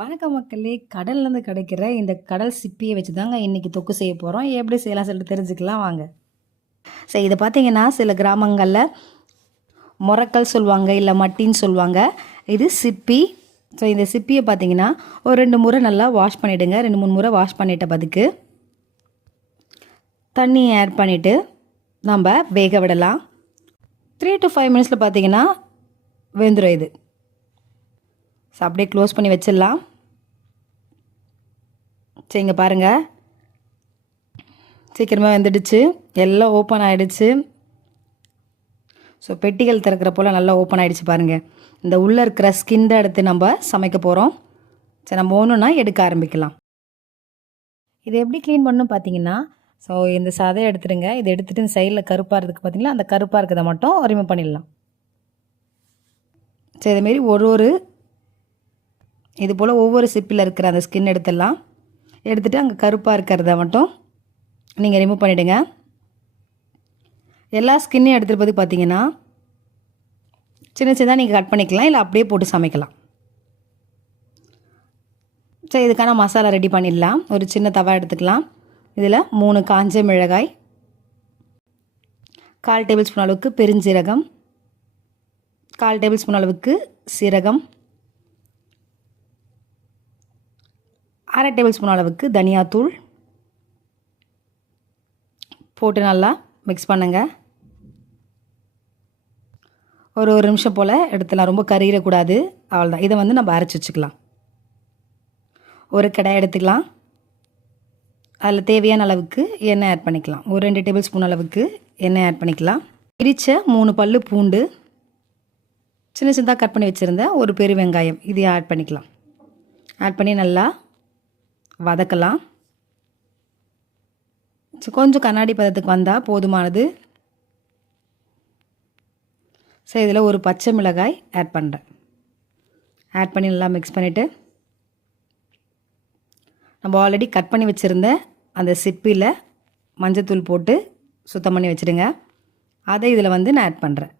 வணக்கம் மக்களே! கடல்லேருந்து கிடைக்கிற இந்த கடல் சிப்பிய வச்சு தாங்க இன்னைக்கு தொக்கு செய்ய போறோம். எப்படி செய்யலாம்னு சொல்லிட்டு தெரிஞ்சுக்கலாம் வாங்க. சரி, இத பார்த்தீங்கன்னா சில கிராமங்கள்ல மொரக்கல் சொல்லுவாங்க, இல்ல மட்டின்னு சொல்லுவாங்க. இது சிப்பி. ஸோ இந்த சிப்பிய பார்த்தீங்கன்னா ஒரு 2 முறை நல்லா வாஷ் பண்ணிடுங்க. 2, 3 முறை வாஷ் பண்ணிட்ட பிறகு தண்ணி ஆட் பண்ணிட்டு நம்ம வேக விடலாம். 3 to 5 மினிட்ஸில் பார்த்தீங்கன்னா வெந்துடும் இது. ஸோ அப்படியே க்ளோஸ் பண்ணி வச்சிடலாம். சரி, இங்கே பாருங்கள், சீக்கிரமாக வெந்துடுச்சு, எல்லாம் ஓப்பன் ஆகிடுச்சு. ஸோ பெட்டிகள் திறக்கிற போல் நல்லா ஓப்பன் ஆகிடுச்சு பாருங்கள். இந்த உள்ளே இருக்கிற ஸ்கின் எடுத்து நம்ம சமைக்க போகிறோம். சரி, நம்ம ஒன்றுனா எடுக்க ஆரம்பிக்கலாம். இதை எப்படி க்ளீன் பண்ணணும் பார்த்தீங்கன்னா, ஸோ இந்த சதையை எடுத்துடுங்க. இதை எடுத்துகிட்டு இந்த சைடில் கருப்பாக இருக்குது பார்த்தீங்களா, அந்த கருப்பாக இருக்கிறத மட்டும் ரிமூவ் பண்ணிடலாம். சரி, இதுமாரி ஒரு இது போல் ஒவ்வொரு சிப்பில் இருக்கிற அந்த ஸ்கின் எடுத்துடலாம். எடுத்துகிட்டு அங்கே கருப்பாக இருக்கிறத மட்டும் நீங்கள் ரிமூவ் பண்ணிவிடுங்க. எல்லா ஸ்கின்னையும் எடுத்துகிட்டு போது பார்த்தீங்கன்னா சின்ன சின்னதாக நீங்கள் கட் பண்ணிக்கலாம், இல்லை அப்படியே போட்டு சமைக்கலாம். சரி, இதுக்கான மசாலா ரெடி பண்ணிடலாம். ஒரு சின்ன தவா எடுத்துக்கலாம். இதில் 3 காஞ்ச மிளகாய், 1/4 டேபிள் ஸ்பூன் அளவுக்கு பெருஞ்சீரகம், 1/4 டேபிள் ஸ்பூன் அளவுக்கு சீரகம், 1/2 டேபிள் ஸ்பூன் அளவுக்கு தனியாத்தூள் போட்டு நல்லா மிக்ஸ் பண்ணுங்கள். ஒரு நிமிஷம் போல் எடுத்துலாம், ரொம்ப கறியிடக்கூடாது. அவ்வளோதான். இதை நம்ம அரைச்சி வச்சுக்கலாம். ஒரு கடாய் எடுத்துக்கலாம். அதில் தேவையான அளவுக்கு எண்ணெய் ஆட் பண்ணிக்கலாம். ஒரு 2 டேபிள் ஸ்பூன் அளவுக்கு எண்ணெய் ஆட் பண்ணிக்கலாம். பிரித்த 3 பல்லு பூண்டு, சின்ன சின்னதாக கட் பண்ணி வச்சுருந்த ஒரு பெரிய வெங்காயம், இதையும் ஆட் பண்ணிக்கலாம். ஆட் பண்ணி நல்லா வதக்கலாம். கொஞ்சம் கண்ணாடி பதத்துக்கு வந்தால் போதுமானது. சரி, இதில் ஒரு பச்சை மிளகாய் ஆட் பண்ணுறேன். ஆட் பண்ணி நல்லா மிக்ஸ் பண்ணிவிட்டு நம்ம ஆல்ரெடி கட் பண்ணி வச்சுருந்த அந்த சிப்பியில் மஞ்சத்தூள் போட்டு சுத்தம் பண்ணி வச்சுடுங்க. அதை இதில் நான் ஆட் பண்ணுறேன்.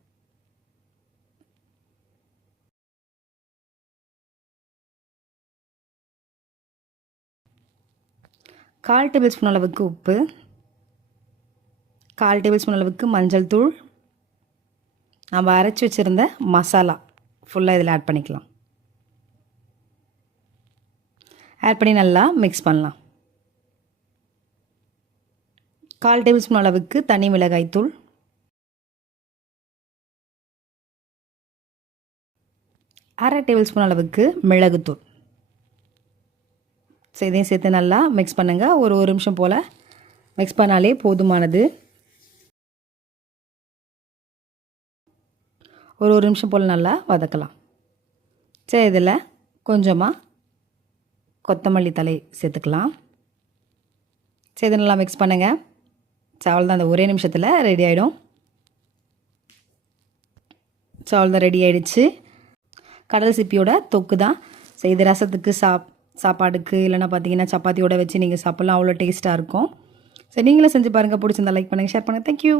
கால் டேபிள் ஸ்பூன் அளவுக்கு உப்பு, 1/4 டேபிள் ஸ்பூன் அளவுக்கு மஞ்சள் தூள், நம்ம அரைச்சி வச்சுருந்த மசாலா ஃபுல்லாக இதில் ஆட் பண்ணிக்கலாம். ஆட் பண்ணி நல்லா மிக்ஸ் பண்ணலாம். 1/4 டேபிள் ஸ்பூன் அளவுக்கு தனி மிளகாய் தூள், 1/2 டேபிள் ஸ்பூன் அளவுக்கு மிளகுத்தூள். ஸோ இதையும் சேர்த்து நல்லா மிக்ஸ் பண்ணுங்கள். ஒரு நிமிஷம் போல் மிக்ஸ் பண்ணாலே போதுமானது. ஒரு நிமிஷம் போல் நல்லா வதக்கலாம். சரி, இதில் கொஞ்சமாக கொத்தமல்லி தழை சேர்த்துக்கலாம். சரி, இதை நல்லா மிக்ஸ் பண்ணுங்கள். சாவல் தான் அந்த ஒரே நிமிஷத்தில் ரெடி ஆகிடும். சாவல் தான் ரெடி ஆகிடுச்சு. கடல் சிப்பியோட தொக்கு தான். ஸோ இது ரசத்துக்கு சாப்பாடுக்கு இல்லைனா பார்த்தீங்கன்னா சப்பாத்தியோட வச்சு நீங்கள் சாப்பிட்லாம். அவ்வளோ டேஸ்ட்டாக இருக்கும். சரி, நீங்களும் செஞ்சு பாருங்கள். பிடிச்சிருந்தா லைக் பண்ணுங்கள், ஷேர் பண்ணுங்கள். தேங்க்யூ.